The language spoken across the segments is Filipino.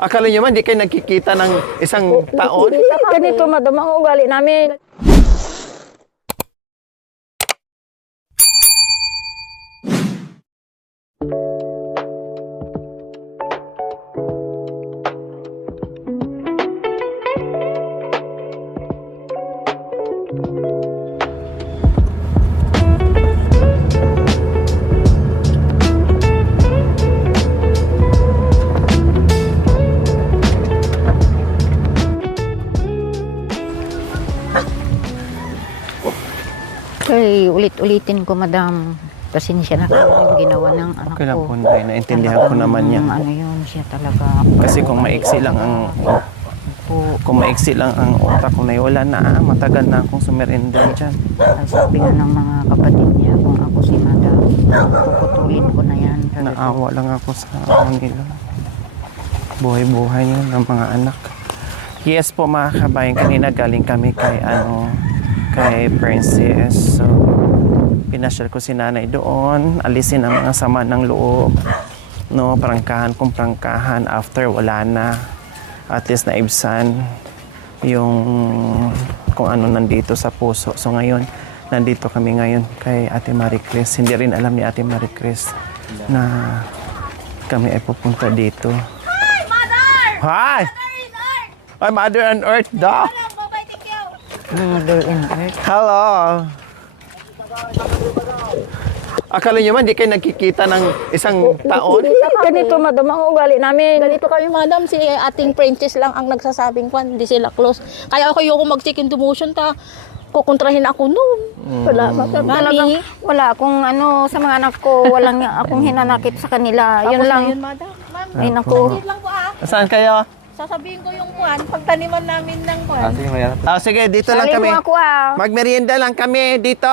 Akala nyo man, di kayo nagkikita ng isang taon? Ganito, madam, ang ugali namin. Ay, ulit-ulitin ko, madam. Pasensya na kayo yung ginawa ng anak Okay lang ko. po, Nay. Naintindihan ko naman yan. Ano yun, siya talaga. Kasi kung maiksi lang ang utak ko na yun, wala na. Matagal na akong sumerinda dyan. Sabi nga ng mga kapatid niya, kung ako si madam, puputulin ko na yan. Naawa lang ako sa kanila. Buhay-buhay niyo ng mga anak. Yes po mga kabayan, kanina galing kami kay Princess. So, pinasyal ko si nanay doon, alisin ang mga sama ng loob. No, prangkahan kung prangkahan, after wala na. At least naibsan yung kung ano nandito sa puso. So ngayon, nandito kami ngayon kay Ate Marie Chris. Hindi rin alam ni Ate Marie Chris na kami ay pupunta dito. Hi, Mother! Hi! Mother in Earth! Ay, Mother on Earth daw! Bye-bye, thank you! Mother in Earth. Hello! Akala nyo man, di kayo nagkikita ng isang taon? Ganito, madam, ang ugali namin. Ganito kami, madam. Si ating Princess lang ang nagsasabing kwan. Hindi sila close. Kaya ako yung mag-chicken demotion ta. Kukontrahin ako noon. Wala, madam. Talagang wala akong sa mga anak ko, walang akong hinanakit sa kanila. Yun lang. Yun, madam. Ma'am, Ay, naku. yun lang po Saan kayo? Sasabihin ko yung kwan. Pagtaniman namin ng kwan. Sige, dito lang Sabi kami. mo ako Magmerienda lang kami dito.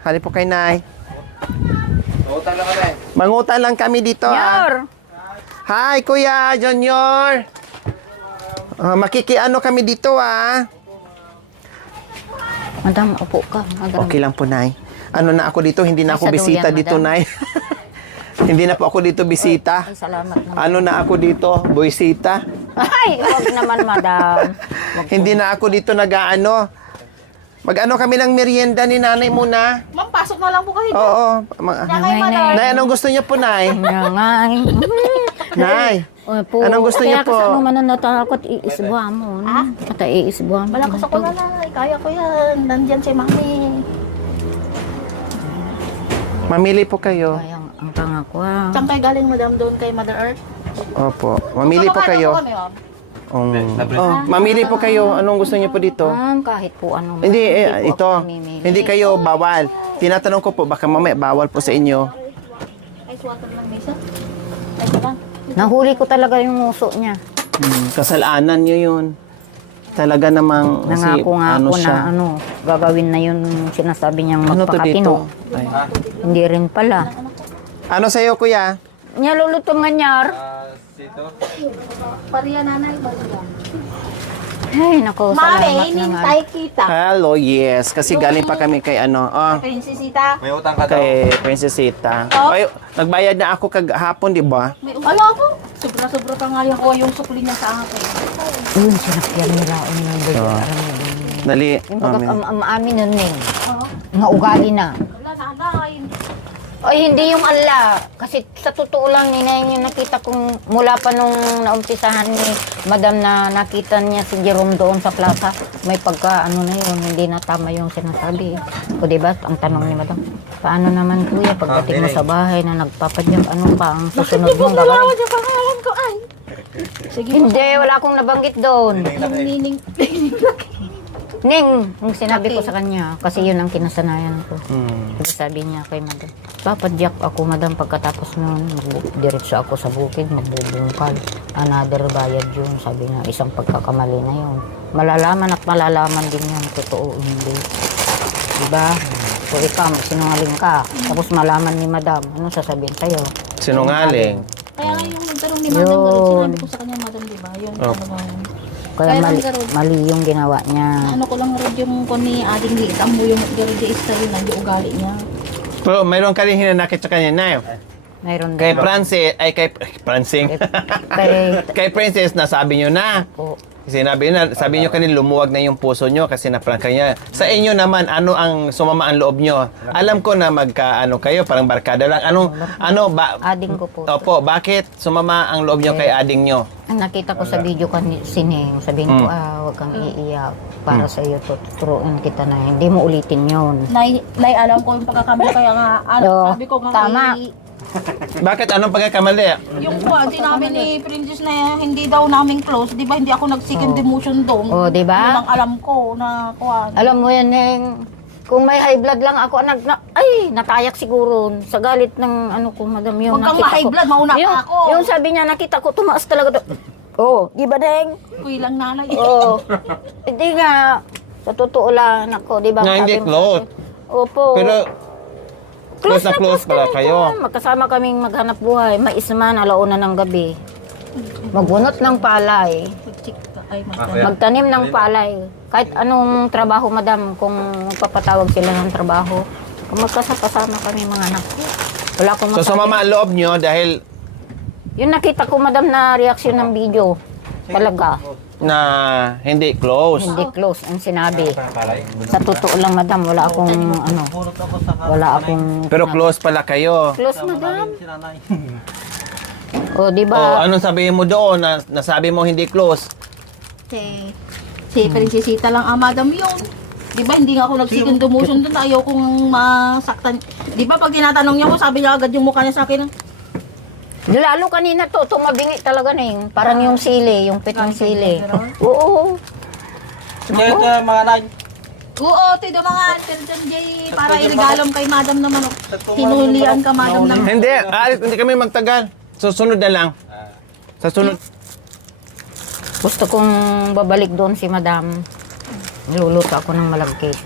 Hali po kay Nay. Mangutang lang kami dito. Yor! Hi, Kuya Junior. Makikiano kami dito Madam, upo ka. Madam. Okay lang po, Nay. Ano na ako dito? Hindi na ako Ay, sa bisita duyan, dito, madam. Nay. Hindi na po ako dito bisita. Ay, salamat naman. Ano na ako dito? Boysita. Ay, huwag naman, madam. Hindi na ako dito nag-aano. Mag-ano kami ng merienda ni nanay muna. Ma'am, pasok na lang po kayo. Oo. Kay Mother. Nay, anong gusto niyo po, Nay? Ngay. Nay, Po. anong gusto niyo po? Kaya kasi man natakot, iisbuha mo. Ha? At iisbuha mo. Malakas ako na lang. Kaya ko yan. Nandyan si Mami. Mamili po kayo. Kaya ang pangako. Saan kayo galing, madam? Doon kay Mother Earth? Opo. Mamili po Magkakano kayo. po kami, ma'am? Mamili po kayo. Anong gusto niyo po dito? Kahit po ano. Hindi, po ito. ako namimili. Hindi kayo bawal. Tinatanong ko po, baka mamaya bawal po sa inyo. Ay, swatter lang, Mesa. Ay, ito lang. Nahuli ko talaga yung uso niya. Kasalanan niyo yun. Talaga namang Nangako nga ano ako siya. na gagawin na yun sinasabi niyang Ano to dito? magpakatino. Ay. Hindi rin pala. Ano sa'yo, kuya? Niya lulutong nga nyar. Pariya, nanay. Pariya. Ay, naku, Mami, salamat naman. hinintay kita. Hello, yes. Kasi galing pa kami kay Princesita. May utang ka daw. kay Princesita. Oh. Ay, nagbayad na ako kagahapon, di ba? Ano ako? Sobra-sobra pa nga yung sukli niya sa akin. Yun, sinakyan nila. Dali. Yung pag Mami. amin nun eh. Oo. Nga ugali na. Wala, nanay. Ay, hindi yung ala. Kasi sa totoo lang, nina yung nakita kong mula pa nung naumpisahan ni Madam na nakita niya si Jerome doon sa plaza, may pagka ano na yun, hindi na tama yung sinasabi. O diba, ang tanong ni Madam, paano naman kuya, pagdating mo sa bahay na nagpapadyak, ano pa ang susunod mong gagawin? yung pangalan ko, ay. Sige, Hindi, wala akong nabanggit doon. yung nining. Ning, yung sinabi ko sa kanya, kasi yun ang kinasanayan ko. Diba sabi niya kay Madam, papadyak ako Madam pagkatapos nun, diretso ako sa bukid, magbubungkal. Another bayad yun, sabi niya, isang pagkakamali na yun. Malalaman at malalaman din yung totoo, hindi. Diba? So ikaw, sinungaling ka, tapos malaman ni Madam, ano sasabihin sa'yo? Sinungaling. Kaya nga yung nagkaroon ni Madam Garot, sinabi ko sa kanya, Madam, diba? Yung Oh. ano ba yun. Kaya Kaya mali, lang garot. mali yung ginawa niya. Ano ko lang rin yung kung ni Ading Liit, ang mo yung garot isa yun, yung ugali niya. Pero mayroon ka rin hinanakit sa kanya, Nay. Mayroon Kay din. Francis, ay kay Francing. Kay, Kay Princess, nasabi nyo na. po. Sabi nyo kanina, lumuwag na yung puso nyo kasi na-prank niya. Sa inyo naman, ano ang sumama ang loob nyo? Alam ko na kayo, parang barkada lang. Ading ko po. Opo, bakit sumama ang loob nyo kay ading nyo? Ang nakita ko sa video sining, sabihin ko, huwag kang iiyak. Para sa iyo, tuturuan kita na hindi mo ulitin yun. Nay, alam ko yung pagkakamali kaya nga, Oo, sabi ko nga, tama. Bakit? Anong pagkakamali? yung kuha, sinabi ni Princess na hindi daw namin close, di ba hindi ako nag-second demotion doon. Oh, di ba? Yun ang alam ko na kuha. Alam mo yan, Neng, kung may high blood lang ako, natayak siguro sa galit ng ko, madam, yun. Huwag kang nakita ma-high ko. blood, mauna Yung- pa ako. Yung sabi niya, nakita ko, tumaas talaga. Oh, di ba, Neng? Kuy lang nanay. Oo. Hindi nga. Sa totoo lang, ako, di ba? Na hindi sabi mo close. sa akin? Opo. Pero, close na close pala kami kayo. dyan. Magkasama kaming maghanap buhay. Maisman, alauna ng gabi. Magbunot ng palay. Ay, Magtanim ng palay. Kahit anong trabaho, madam, kung magpapatawag sila ng trabaho, kung magkasama kami mga anak ko. Wala akong So, sumama ang loob nyo dahil Yung nakita ko, madam, na reaksyon ng video. Talaga. na hindi close. Hindi close ang sinabi. Sa totoo lang, madam, wala akong wala akong Pero close pala kayo. close, madam. O, di O, ba? anong sabihin mo doon na nasabi mo hindi close? Si Princesita lang ang madam yun. Di ba hindi nga ako nag-second demotion doon, ayaw kong masaktan. Di ba pag tinatanong niya ko, sabi niya agad yung mukha niya sa akin. Lalo kanina to, tumabingi talaga na yung parang yung sili, yung pitong sili. Oo. Kaya ito mga nag... Oo, tido mga Jay, para irigalom kay madam naman. Hinulian ka madam naman. Hindi, hindi kami magtagal. Susunod na lang. Sa sunod. Gusto kong babalik doon si madam. Niluluto ako ng malagkit.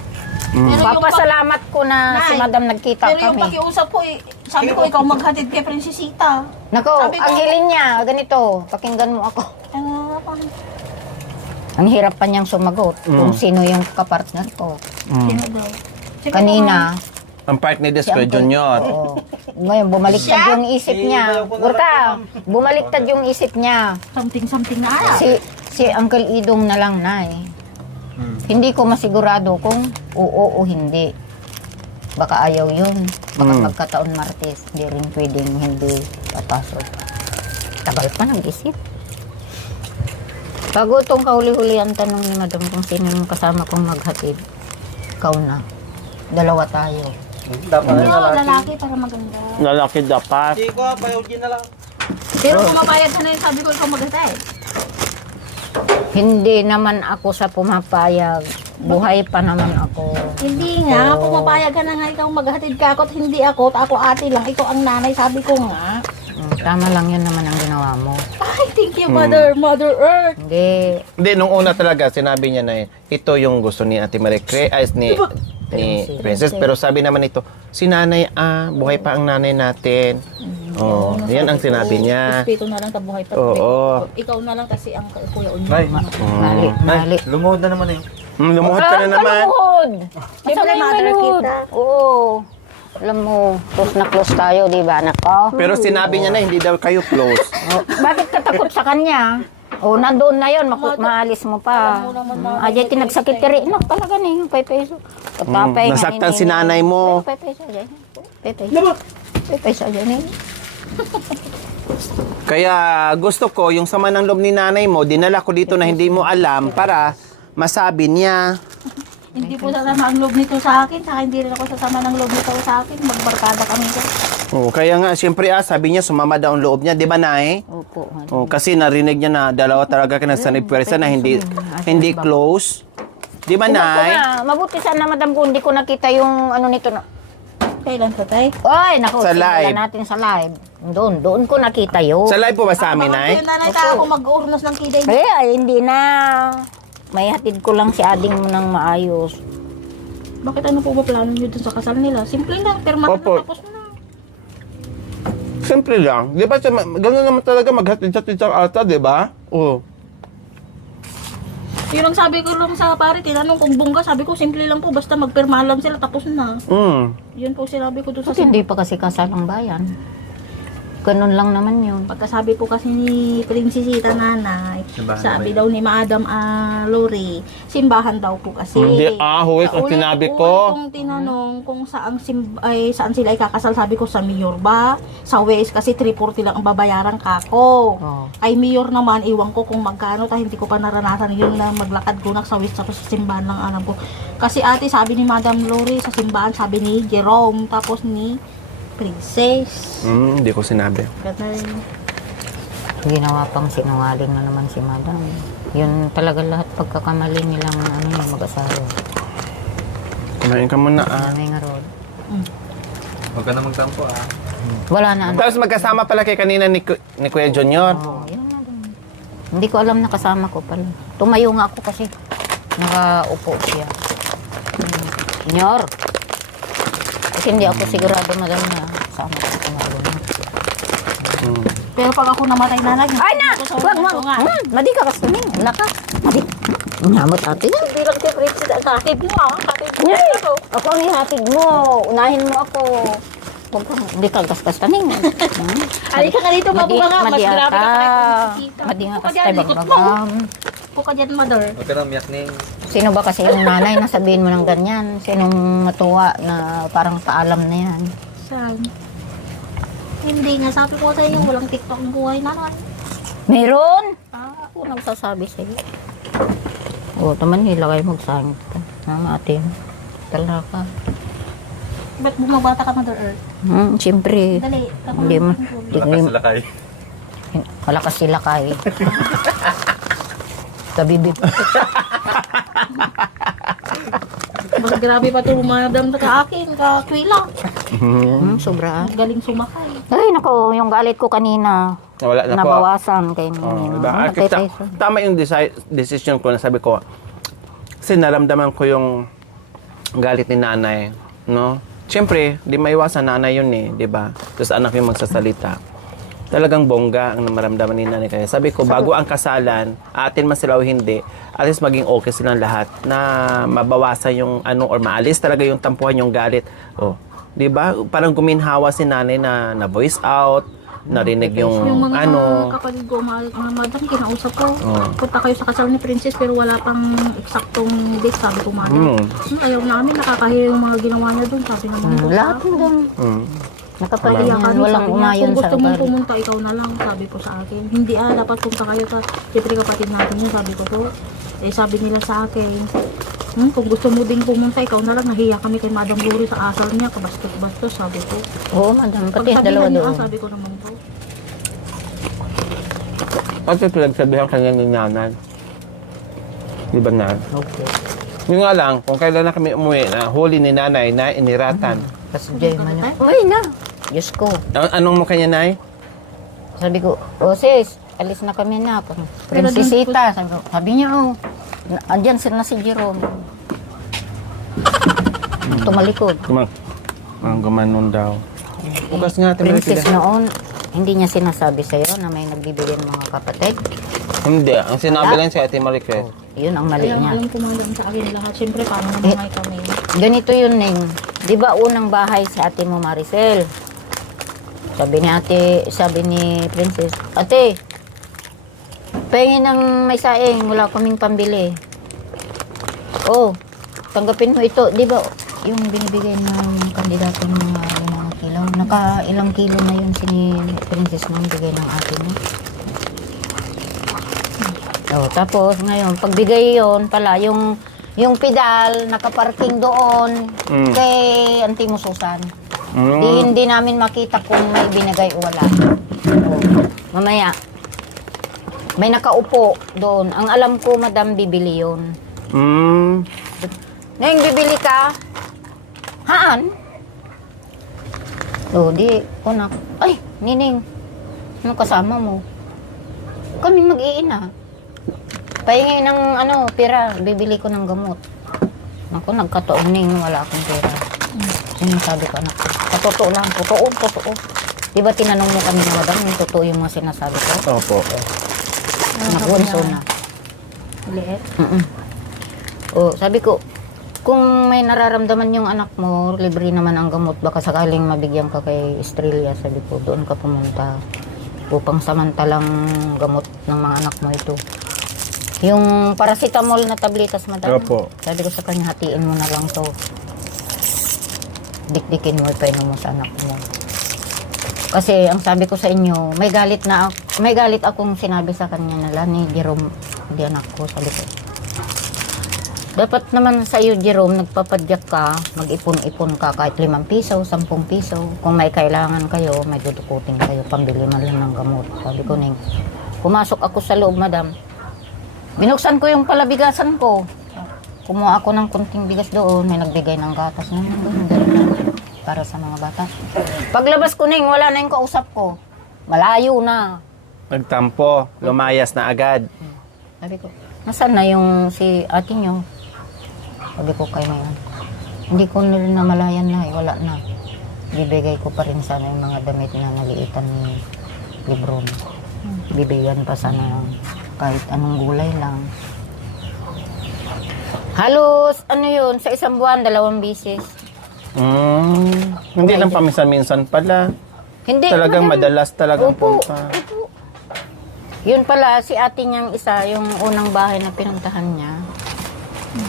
Pero yung Papasalamat ko na si Nay, madam nagkita Pero yung kami. pakiusap ko, sabi ko ikaw maghatid kay Princesita. Nako, sabi ko- ang hiling niya, ganito, pakinggan mo ako. Ano pa? Ang hirap pa niyang sumagot kung sino yung kapartner ko. Sino daw? Sige Kanina, Ang part ni Desco si Uncle- Junior. Oo. Ngayon, bumaliktad yung isip niya. Gurka, bumaliktad yung isip niya. Something na ala. Si Uncle Idong na lang na eh. Hindi ko masigurado kung oo o hindi. Baka ayaw yun. Baka magkataon Martes. Hindi rin pwedeng hindi papasok. Tagal pa nag-isip. Bago itong kahuli-huli ang tanong ni Madam kung sino yung kasama kong maghatid. Ikaw na. Dalawa tayo. Dapat Hindi na ako lalaki. lalaki para maganda. Lalaki dapat. Hindi ko, payogin na lang. Pero kung mapayag ka na yun, sabi ko ikaw maghatid. Hindi naman ako sa pumapayag. Buhay pa naman ako. Hindi nga, kung mapayag ka na nga ikaw maghatid ka ako at hindi ako, ako ate lang, ikaw ang nanay, sabi ko nga. Tama lang yun naman ang ginawa mo. Ay, thank you, Mother Earth. Hindi. Hindi, nung una talaga, sinabi niya na ito yung gusto ni Ate Marie ni Princess. Pero sabi naman ito, si nanay, buhay pa ang nanay natin. Oh, yan ang sinabi niya. Espiritu na lang tabuhay pa. Oo. Ikaw na lang kasi ang Kuya Unyo. Nay, Mali. lumuhod na naman eh. Lumuhod ka na naman. Kaluhod! Siyempre, Masama yung mother maluhod. kita. Oo. Alam mo, close na close tayo, di ba, anak ko? Pero sinabi niya na hindi daw kayo close. Bakit ka takot sa kanya? O, nandoon na yun, maalis mo pa. Ajay, tinagsakit tiri. No, talaga na yung 5 peso. Patapay nga nasaktan ni- si nanay mo. 5 peso, ajay. 5 peso. 5 peso, ajay. Kaya gusto ko, yung sama ng loob ni nanay mo, dinala ko dito na hindi mo alam para masabi niya. Hindi po sasama ang loob nito sa akin, saka hindi rin ako sasama ng loob nito sa akin. Magbarkada kami ko. Oh, kaya nga, siyempre sabi niya, sumama daw ang loob niya. Di ba, Nay? Opo. Oh, kasi narinig niya na dalawa talaga ka nagsanib pwersa na hindi close. Di ba, Nay? Mabuti sana, madam, kung hindi ko nakita yung ano nito na. Kailan sa tay? Ay, naku, Sa simulan live. natin sa live. Doon ko nakita yun. Sa live po ba sa amin, Nay? Yung nanay ta ako mag-urnos ng kiday. Kaya hindi na. May hatid ko lang si ading mo ng maayos. Bakit ano po ba plano nyo dun sa kasal nila? Simple lang, pero Opo. tapos na. Simple lang. Di ba, gano'n naman talaga maghatid sa ata, di ba? Oh. Yun ang sabi ko lang sa pare, tinanong kung bungga, sabi ko simple lang po, basta magpirma lang sila tapos na. Yun po sinabi ko doon sa Kasi hindi pa kasi kasal ang bayan. ganun lang naman yun. Pagkasabi po kasi ni Prinsesita Nanay, Simbahan sabi naman daw ni Madam Lori, simbahan daw po kasi. Hindi, huwag ang sinabi ko. Kung tinanong kung saan sila ikakasal, sabi ko sa Mayor ba? Sa West, kasi 340 lang ang babayaran kako. Oh. Ay Mayor naman, iwan ko kung magkano, hindi ko pa naranasan yun na maglakad gunak sa West, tapos sa simbahan lang alam ko. Kasi ate, sabi ni Madam Lori, sa simbahan, sabi ni Jerome, tapos ni Princess. Hindi ko sinabi. Ganun. Ginawa pang sinungaling na naman si Madam. Yun talaga lahat pagkakamali nilang mag-asawa. Kumain ka muna Nanay nga Rod. Huwag ka na magtampo Wala na ano. Tapos magkasama pala kay kanina ni Kuya Junior. Oh, yun na din. Hindi ko alam na kasama ko pala. Tumayo nga ako kasi nakaupo siya. Senyor. Kasi hindi ako sigurado madam na kasama ko tumayo na. Pero pag ako namatay nanay, Ay na! Wag mo! Madi ka kasi ning. Naka. Madi. Nyamot ate. Hindi lang si Princess at hatid mo hatid mo. Ako ang ihatid mo. Unahin mo ako. Huwag kang, hindi ka gasgas ka ning. Ay ka dito, mabuka nga, mas grabe ka kay Princesita. Madi nga Buka kasi dyan, tayo likod mo. bagam. Buka dyan, mother. Huwag ka na umiyak ning. Sino ba kasi yung nanay na sabihin mo ng ganyan? Sinong matuwa na parang paalam na yan? Saan? Hindi nga, sabi ko sa inyo, walang TikTok ang buhay nanay. Meron! Ako nagsasabi sa'yo. Oo, taman nila kayo magsangit ka. Nama atin. Talaga. Ba't bumabata ka, Mother Earth? Siyempre. Dali. Hindi mo. Lakas sila kayo. Malakas sila kay. Kabibig. Mas grabe pa ito, madam na ka akin, kakwila. Sobra. Galing sumakay. Ay, nako, yung galit ko kanina. Wala na po. Nabawasan kay Nini. Diba? Tama yung decision ko na sabi ko, kasi naramdaman ko yung galit ni nanay, no? Siyempre, di maiwasan nanay yun eh, di ba? Tapos anak yung magsasalita. Talagang bongga ang maramdaman ni nanay. Kaya sabi ko, bago ang kasalan, atin man sila o hindi, at least maging okay silang lahat na mabawasan yung ano, or maalis talaga yung tampuhan, yung galit. Oh, di ba? Parang guminhawa si nanay na voice out, narinig yung Yung mga ano. kapatid ko, mga madam, kinausap ko. Oh. Punta kayo sa kasal ni Princess, pero wala pang eksaktong date, sabi ko, madam. Ayaw namin, nakakahiya yung mga ginawa niya doon, sabi naman ko. Lahat mo doon. Nakapahiya Kaya kami, walang sabi niya, umayon kung sa gusto mong ugali. pumunta, ikaw na lang, sabi ko sa akin. Hindi dapat punta kayo sa, siyempre kapatid natin yun, sabi ko to. Eh, sabi nila sa akin, kung gusto mo din pumunta, ikaw na lang, nahiya kami kay Madam Lori sa asal niya, kabastos-bastos, sabi ko. Oo, madam. Pati Pagsabihan dalawa niya, doon. sabi ko naman to. Kasi pinagsabihan kanya ng nanay. Di ba na? Okay. Yung nga lang, kung kailan na kami umuwi, na huli ni nanay na iniratan. Kasi Jay man yun. Uy na! Diyos ko. Anong mo kanya, nay? Sabi ko, oh sis, alis na kami na. Prinsesita. Sabi niya, oh. Andyan na si Jerome. Tumalikod. Gumanon daw. Bukas nga, Princess noon, hindi niya sinasabi sa'yo na may nagbibigay ng mga kapatid. Hindi. Ang sinabi lang si Ate Maricruz. Yun ang mali Kaya niya. alam ko madam sa akin lahat, siyempre paano naman kami. Ganito yun, Ning. Di ba unang bahay si ate mo, Maricel? Sabi ni Princess, ate, pahingin ng may saing, wala kaming pambili. Oh, tanggapin mo ito. Di ba, yung binibigay na yung kandidato ng mga kilo, naka ilang kilo na yun si Princess nung bigay ng ate mo. Oh, tapos ngayon, pagbigay yon pala, yung pedal, nakaparking doon kay Auntie mo Susan. Hindi namin makita kung may binigay o wala. Oh, mamaya, may nakaupo doon. Ang alam ko, madam, bibili yun. Neng, bibili ka? Haan? Oh, di, kunak. Ay, Nining, anong kasama mo? Kami mag-iina. Pahingi ng pera, bibili ko ng gamot. Ako, nagkataon Ning, wala akong pera. Sinasabi ko, anak ko, totoo lang, totoo. Di ba tinanong mo kami na madam, yung totoo yung mga sinasabi ko? Opo. Nakunso na. Liit. Oh, sabi ko, kung may nararamdaman yung anak mo, libre naman ang gamot. Baka sakaling mabigyan ka kay Estrella, sabi ko, doon ka pumunta. Upang samantalang gamot ng mga anak mo ito. Yung paracetamol na tabletas, madam. Opo. Sabi ko sa kanya, hatiin mo na lang to. Dikdikin mo, ipainom mo sa anak mo. Kasi ang sabi ko sa inyo, may galit akong sinabi sa kanya na, Lani, Jerome, hindi anak ko, sabi ko. Dapat naman sa iyo, Jerome, nagpapadyak ka, mag-ipon-ipon ka kahit 5 piso, 10 piso. Kung may kailangan kayo, may dudukutin kayo, pambili man lang ng gamot. Sabi ko, Ning, pumasok ako sa loob, madam. Binuksan ko yung palabigasan ko. Kumuha ako ng kunting bigas doon, may nagbigay ng gatas na para sa mga bata. Paglabas ko, Ning, wala na yung kausap ko. Malayo na. Nagtampo, lumayas na agad. Sabi ko, nasaan na yung si ate nyo? Sabi ko kay Mayan, hindi ko rin namalayan na, wala na. Bibigay ko pa rin sana yung mga damit na naliitan ni Lebron. Bibigyan pa sana kahit anong gulay lang. Halos, ano yun, sa isang buwan, 2 bisis. Hindi lang paminsan-minsan pala. Hindi. Talagang madam. madalas talagang Opo. punta. Yun pala, si ate niyang isa, yung unang bahay na pinuntahan niya,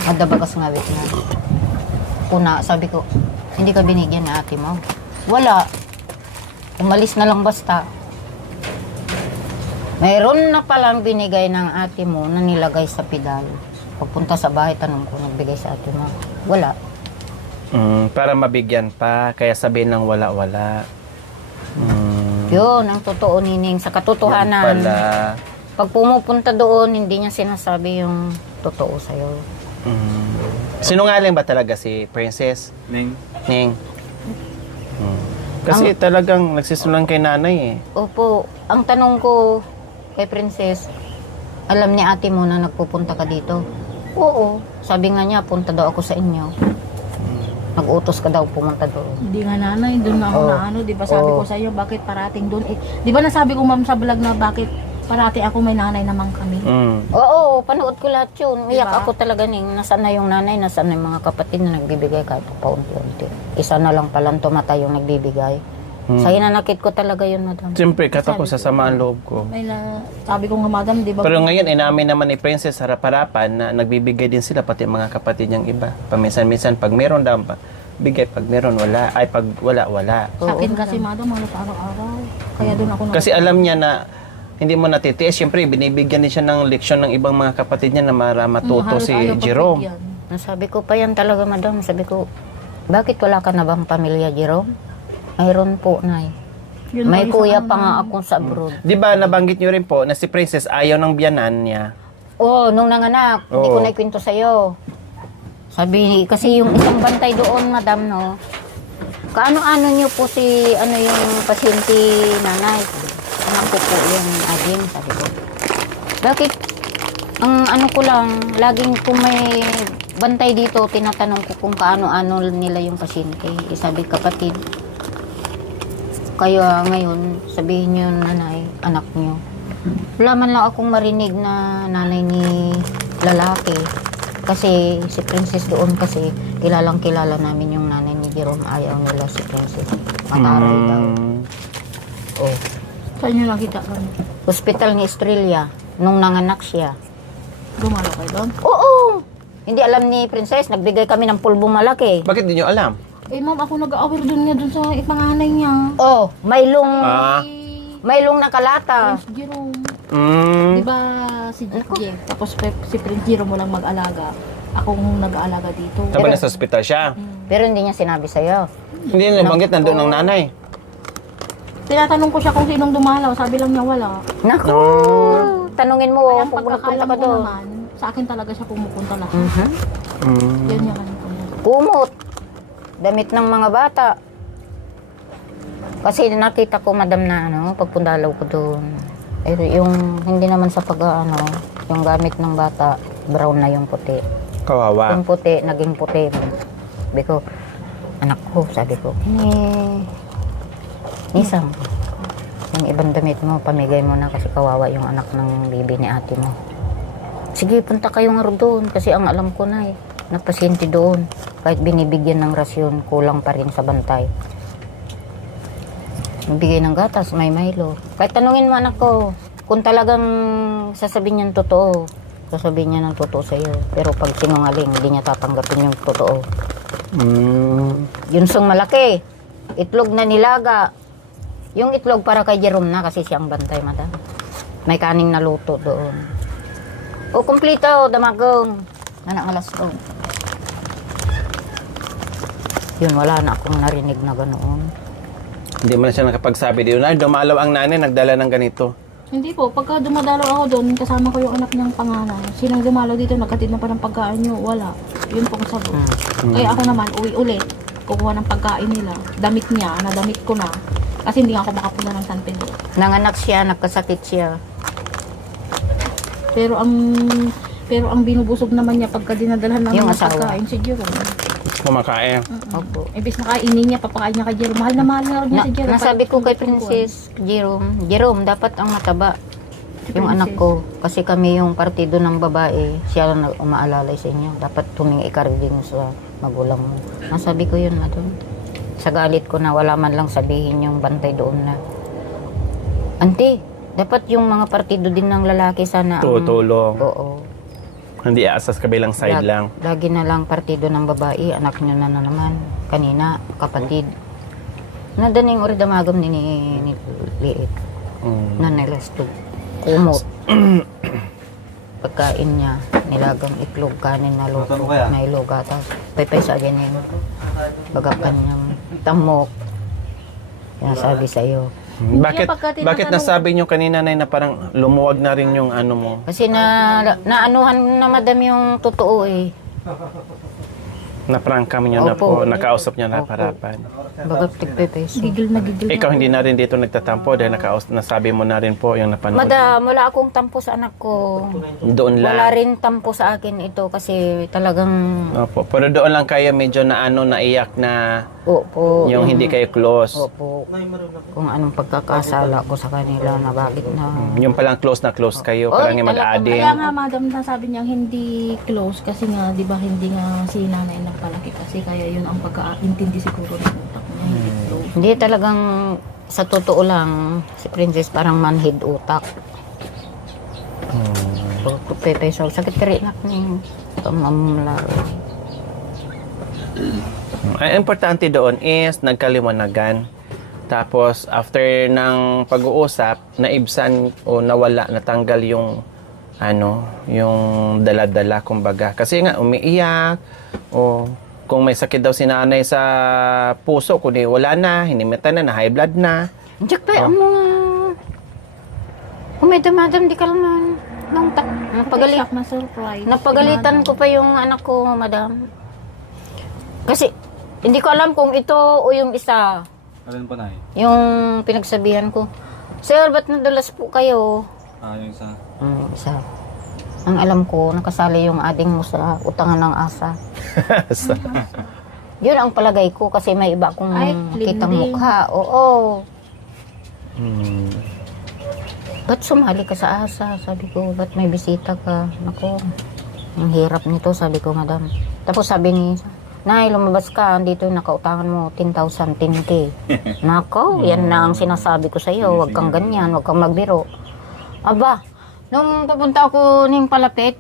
madabagas nga wit na. Una, sabi ko, hindi ka binigyan na ate mo? Wala. Umalis na lang basta. Mayroon na palang binigay ng ate mo na nilagay sa pedal. Pagpunta sa bahay, tanong ko, nagbigay sa ate mo? Wala. Para mabigyan pa, kaya sabihin ng wala-wala. Yun, ang totoo, Nining. Sa katotohanan, Yan pala. pag pumupunta doon, hindi niya sinasabi yung totoo sa'yo. Sinungaling ba talaga si Princess? Ning, Ning? Kasi talagang nagsisulang kay nanay eh. Opo, ang tanong ko kay Princess, alam ni ate mo na nagpupunta ka dito? Oo, sabi nga niya, punta daw ako sa inyo. Nag-utos ka daw pumunta doon. Hindi nga nanay, doon na ako Oh. na ano, di ba sabi Oh. ko sa iyo, bakit parating doon? Eh, di ba nasabi ko ma'am sa vlog na bakit parati ako may nanay naman kami? Oo, panood ko lahat yun. Iyak Diba? ako talaga Ning. Nasaan na yung nanay, nasaan na yung mga kapatid na nagbibigay kahit paunti-unti. Isa na lang palang tumatay yung nagbibigay. Sa hinanakit ko talaga yun, madam. Siyempre, ako sa samaan loob ko. May na, sabi ko nga madam, di ba? Pero ngayon, inamin naman ni Princess harap-harapan na nagbibigay din sila, pati mga kapatid niyang iba. Paminsan-minsan, pag meron daw pa, bigay. Pag meron, wala. Ay, pag wala, wala. Sa akin kasi madam, halos araw-araw. Kaya doon ako Kasi alam niya na hindi mo natitiis. Siyempre, binibigyan din siya ng leksyon ng ibang mga kapatid niya na matuto halos si ayaw Jerome. pagbigyan. Nasabi ko pa yan talaga, madam. Sabi ko, bakit wala ka na bang pamilya, Jerome? Mayroon po, Nay. Yun May daw kuya isa pa ang- nga ako sa abroad. Di ba, nabanggit niyo rin po na si Princess ayaw ng biyanan niya. Oo, nung nanganak, hindi ko Oo. naikwento sa'yo. Sabi, kasi yung isang bantay doon, madam, no? Kaano-ano niyo po si, ano yung pasyente nanay? Anak ko po yung aging, sabi ko. Bakit? Ang ano ko lang, laging kung may bantay dito, tinatanong ko kung kaano-ano nila yung pasyente. Sabi, kapatid, kayo ngayon, sabihin niyo nanay, anak niyo. Wala man lang akong marinig na nanay ni lalaki. Kasi si Princess doon kasi kilalang-kilala namin yung nanay ni Jerome. Ayaw nila si Princess. Mataray daw. Oh. Saan nyo nakita kami? Hospital ni Estrella, nung nanganak siya. Dumalo kayo doon? Oo! Hindi alam ni Princess, nagbigay kami ng pulbo malaki. Bakit di niyo alam? Eh ma'am, ako nag-aware doon niya doon sa ipanganay niya. Oh, maylong, Ah. maylong nakalata. Prince Jerome. Mm. Di ba si Jeff? Tapos si Prince Jerome walang mag-alaga. Akong nag-aalaga dito. Taba na sa ospital siya. Pero hindi niya sinabi sa'yo. Hindi na nabanggit, nandun ng nanay. Tinatanong ko siya kung sinong dumalaw. Sabi lang niya wala. Naku! Tanungin mo, Kaya ang kung pupunta pagkakalam ka ko doon. naman, sa akin talaga siya pumupunta lahat. Mhm. Yan yung ano ko. Kumot. Damit ng mga bata. Kasi nakita ko, madam, na ano, pagpundalaw ko doon. Eh, yung hindi naman sa pag-ano, yung gamit ng bata, brown na yung puti. Kawawa. Yung puti, naging puti. Sabi ko, anak ko, sabi ko, Nisang, yung ibang damit mo, pamigay mo na kasi kawawa yung anak ng baby ni ate mo. Sige, punta kayo nga doon kasi ang alam ko na na pasyente doon. Kahit binibigyan ng rasyon, kulang pa rin sa bantay. Bigay ng gatas, may Milo. Kahit tanungin mo anak ko, kung talagang sasabihin niya ng totoo, sasabihin niya ng totoo sa iyo. Pero pag sinungaling, hindi niya tatanggapin yung totoo. Yung sung malaki, itlog na nilaga. Yung itlog para kay Jerome na kasi siyang bantay, madam. May kaning naluto doon. O, kumplito, damagong. Anak alas ko. Yun, wala na akong narinig na ganoon. Hindi mo na siya nakapagsabi di na dumalaw ang nanay, nagdala ng ganito. Hindi po, pagka dumadalaw ako doon, kasama ko yung anak niyang panganay. Sinong dumalaw dito, nagkatid na pa ng pagkain niyo, wala. Yun po ang sagot. Kaya ako naman, uwi ulit. Kukuha ng pagkain nila. Damit niya, nadamit ko na. Kasi hindi nga ako makapunta ng San Pedro. Nanganak siya, nagkasakit siya. Pero ang binubusog naman niya pagka dinadalhan namin Yung ng asawa. pagkain si Jerome. Kumakain. Opo. Imbis na kainin niya, papakain niya kay Jerome. Mahal na niya si Jerome. Nasabi ko kay Parang Princess Jerome, dapat ang mataba yung Princess. anak ko. Kasi kami yung partido ng babae, siya lang umaalalay sa inyo. Dapat humingi ka rin sa magulang mo. Nasabi ko yun, madam. Sa galit ko na wala man lang sabihin yung bantay doon na, Auntie, dapat yung mga partido din ng lalaki sana ang... Tutulong. Oo. Hindi asas kabilang side lang. Lagi na lang partido ng babae, anak nyo na naman. Kanina, kapatid. Nadaning uri damagam ni Liit. Nanilas to. Kumot. Pagkain niya, nilagang itlog, kanin na luto, may gatas. Paypay sa ganyan. Bagapan niyang tamok. Yan sabi sa'yo. Bakit nasabi nyo kanina na parang lumuwag na rin yung ano mo? Kasi naanuhan na madam yung totoo eh. Naprangkam nyo na Opo. po, nakausap nyo na Opo. harapan. Bagap tigpe-peso. Gigil na gigil. Ikaw hindi na rin dito nagtatampo dahil nasabi mo na rin po yung napanood. Madam, wala akong tampo sa anak ko. Doon lang. Wala rin tampo sa akin ito kasi talagang Opo. Pero doon lang kayo medyo naiyak na opo. yung hindi kayo close. Opo. Kung anong pagkakasala ko sa kanila na bakit na... Yung palang close na close kayo, Oy, parang yung talagang mag-aading. Kaya nga madam, nasabi niya hindi close kasi nga, di ba hindi nga si nanay nagpalaki kasi kaya yun ang pagkaintindi siguro ng utak niya, hindi close. Hindi talagang sa totoo lang, si Princess parang manhid utak. Pepe, so sakit ka rin ni pamamula. Ang importante doon is nagkaliwanagan. Tapos after ng pag-uusap, naibsan o nawala, natanggal yung yung dala-dala kumbaga. Kasi nga umiiyak o kung may sakit daw si nanay sa puso, kundi wala na, hinimitan na, high blood na. Diyak pa, ang mga... Madam, di ka lang napagalitan ko pa yung anak ko, madam. Kasi, hindi ko alam kung ito o yung isa. Alin pa na Yung pinagsabihan ko, Sir, ba't nadulas po kayo? yung isa. Isa. Ang alam ko, nakasali yung ading mo sa utangan ng asa. Yun ang palagay ko kasi may iba akong Ay, kitang linding. mukha. Oo. Ba't sumali ka sa asa? Sabi ko, ba't may bisita ka? Nako, ang hirap nito, sabi ko, madam. Tapos sabi ni, Nay, lumabas ka, dito yung nakautangan mo, 10,000, 10K. Nako, yan na ang sinasabi ko sa iyo, huwag kang ganyan, huwag kang magbiro. Aba, nung papunta ako ning palapit,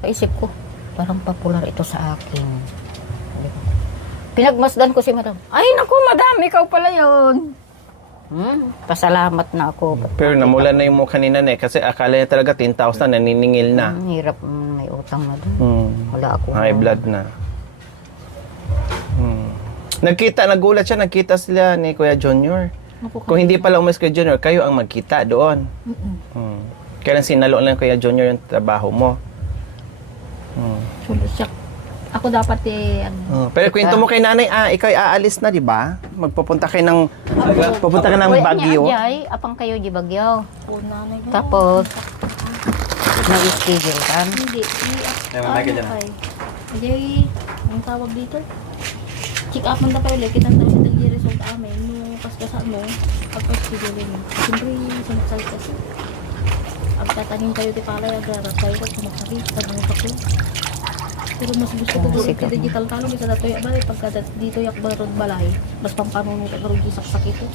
paisip ko, parang popular ito sa akin. Pinagmasdan ko si madam. Ay, naku, madam, ikaw pala yun. Pasalamat na ako. Pero namula na yung mukha ni nanay kasi akala niya talaga 10,000 naniningil na. Ang hirap, may utang na doon. Wala ako. High blood na. Nagulat siya, nagkita sila ni Kuya Junior. Kung hindi pala umalis Kuya Junior, kayo ang magkita doon. Kailan sinalo lang Kuya Junior yung trabaho mo. Siya. Ako dapat Pero kwento mo kay nanay, ikaw aalis na, di ba? Pupunta ka ng Baguio. Ajay, apang kayo di Baguio. nanay ko. Tapos, nag-schedule kan. Hindi. Naman ka dyan. Ajay, ang tawag dito? Check up man na pa ulit. Kita tayo yung result amin. Nung kaskasan mo, pagpa-schedule mo. Siyempre, sumaksay kasi. Ang tatanim kayo di pala yung garap. Kayo ko sumaksay. Tanong ko. Pero mas gusto ko Sige. sa digital talo bisa na toy balay pagka dito yak barod balay mas pampanunod at barod saksak ito.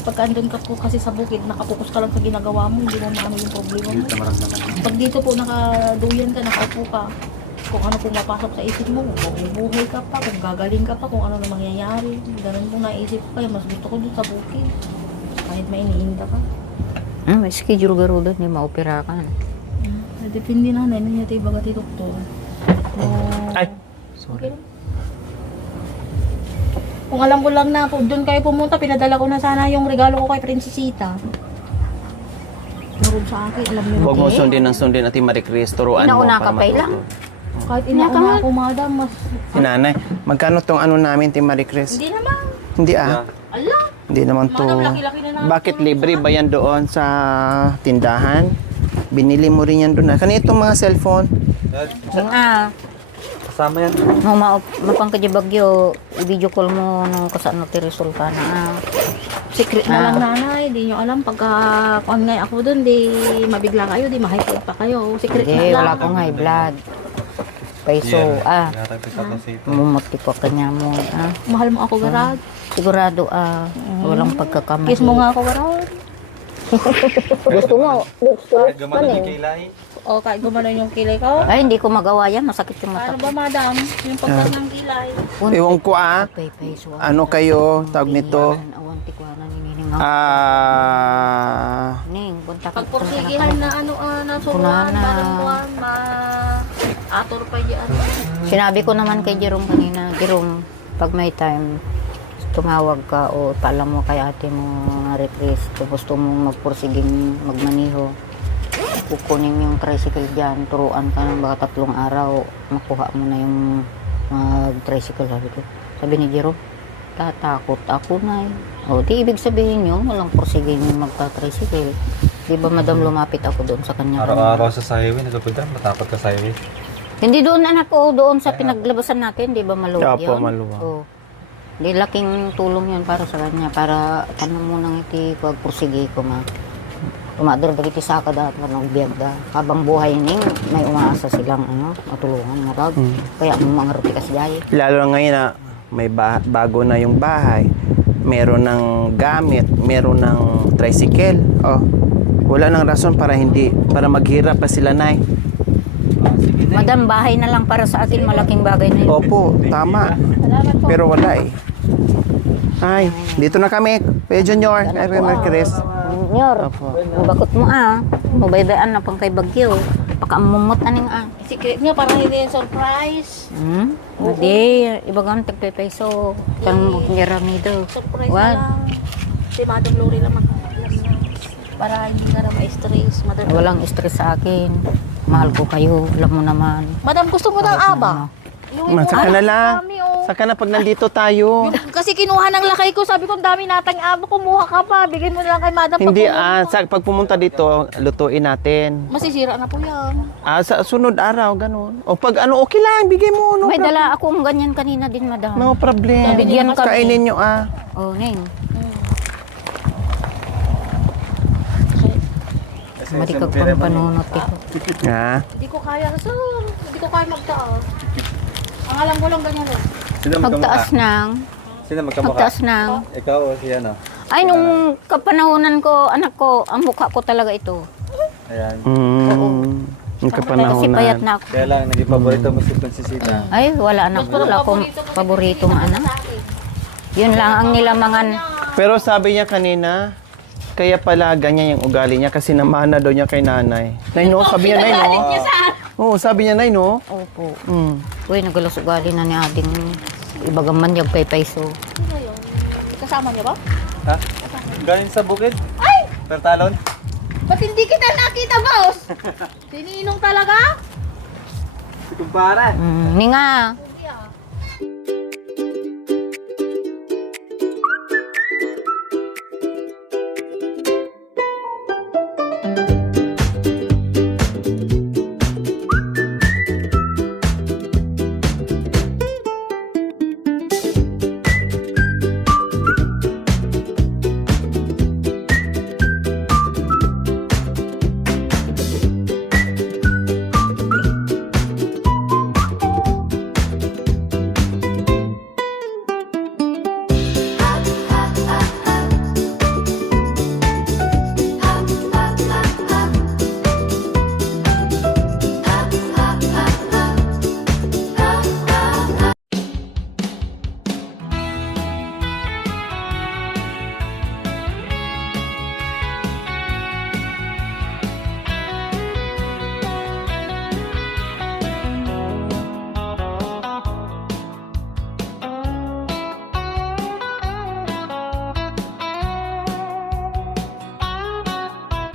Pagka andun ka po kasi sa bukid nakapokus ka lang sa ginagawa mo, hindi mo maano yung problema mo. Dito maramdaman. Pag dito po nakaduyan ka, nakaupo ka, kung ano pong mapasok sa isip mo, kung bubuhay ka pa, kung gagaling ka pa, kung ano na mangyayari. Ganun pong naisip ko, kaya mas gusto ko dito sa bukid. Kahit may iniinda ka. May schedule garo doon, hindi maopera ka. Depende na, nainin niya tayo baga tayo doktor. Ay, sorry. Kung alam ko lang na doon kayo pumunta, pinadala ko na sana yung regalo ko kay Princesita. Meron sa akin, alam niyo. Huwag mo sundin ng sundin at Marie Chris. Turuan mo Inauna para ka pa lang. matuto. Kahit inauna ako, madam, mas... Si nanay, magkano tong ano namin, Team Marie Chris? Hindi naman. Hindi ah. Ala, Hindi naman to. madam, laki-laki na namin. Bakit libre ba yan doon sa tindahan? Binili mo rin yan doon. Kanina itong mga cellphone. Dad, Yung kasama yan. no, mapang kadya bagyo, i-video call mo nung kasano ti result ka na. Secret na lang nanay, di nyo alam pagka kung ngay ako doon, di mabigla kayo, di ma-high blood pa kayo. Secret Hindi, na lang. wala akong high blood. Peso, Nakatagpisa ko sa ito. mumuti po kanya mo, Mahal mo ako, Garad. Sigurado, walang pagkakamali. Kiss mo nga ako, Garad. Gusto mo, Kahit gumana yung kilay. O, kahit gumanon yung kilay ko. Ay, hindi ko magawa yan, masakit yung mata. Paano ba, madam? Yung pagkas ng kilay. Ewan ko ah. Peso, Ano kayo, tawag nito? Awanti ko na ninining Ning, punta ka. Pagpursigihan na ano, nasuruan, Kunana. barangguan, ator pa dyan. Sinabi ko naman kay Jerome kanina, Jerome, pag may time, tumawag ka o paalam mo kay ate mo nga request kung gusto mo magpursiging magmaniho. Kukunin yung tricycle dyan, turuan ka ng baka 3 araw, makuha mo na yung mag-tricycle, sabi ko. Sabi ni Jerome, tatakot ako na O, di ibig sabihin yun, walang pursiging magta-tricycle. Di ba madam lumapit ako doon sa kanya? Araw-araw sa highway, nagpupunta, matakot ka sa highway. Hindi doon anak ko, doon sa pinaglabasan natin, di ba maluwag Opo, yun? maluwag. Oo. Di laking tulong yun para sa kanya, para tanong mo nang iti pag pursige ko ma. Tumador dagiti saka dapat managbiag da. Habang buhay ning may umaasa silang matulungan mo rag. Kaya mo mga ruti kasi jay. Lalo na ngayon na may bago na yung bahay. Meron ng gamit, meron ng tricycle. Oh, wala nang rason para maghirap pa sila, nay. Madam, bahay na lang para sa akin, malaking bagay na yun. Opo, tama. Pero wala eh. Ay, dito na kami. Kuya Junior, kay Kuya Chris. Nyor, Opo. mabakot mo mabaybayan na pang kay Bagyo. Pakamumot na ning Secret nga, para hindi yung surprise. Hindi, ibagang tagpepeso. Kan mo niramido. Surprise What? na lang. Si Madam Lori lang makakalas na. Para hindi ka na ma-stress. Madam, Walang stress sa akin. Mahal ko kayo, alam mo naman. Madam, gusto mo ng aba? Saka na lang. Dami, oh. Saka na pag nandito tayo. Kasi kinuha ng lakay ko, sabi ko, ang dami natang aba, kumuha ka pa. Bigay mo na lang kay Madam. Hindi, pag pag pumunta dito, lutuin natin. masisira na po yan. Sa sunod araw, ganun. O pag okay lang, bigay mo. No May problem. dala akong ganyan kanina din, madam. No problem. Nabigyan kami. Kainin nyo Oh, Ning. Marikag pang panunot ito. Ha? Hindi ko kaya, sir. Hindi ko kaya magtaas. Ang alam ko lang ganyan lang. Sino Pagtaas ng, Sino magkamukha? pagtaas ng. Ikaw o si ano? Ay, nung kapanahonan ko, anak ko, ang mukha ko talaga ito. Ayan. Yung Kasi kapanahonan. payat na ako. Kaya lang, naging paborito mo si Princesita. Ay, wala anak ko. Wala akong paboritong anak. Yun lang ang nilamangan. Pero sabi niya kanina, kaya pala ganyan yung ugali niya kasi namana daw niya kay nanay. Nay, no? Sabi niya, nay, no? Oo, sabi niya, nay, no? Opo. Mm. Uy, nagalas ugali na ni ading ibagaman yung kay Paiso. Sino yun? Kasama niya ba? Ha? Galing sa bukid? Ay! Pertalon? Ba't hindi kita nakita, boss? Sininong talaga? Si kumpara. Ni nga,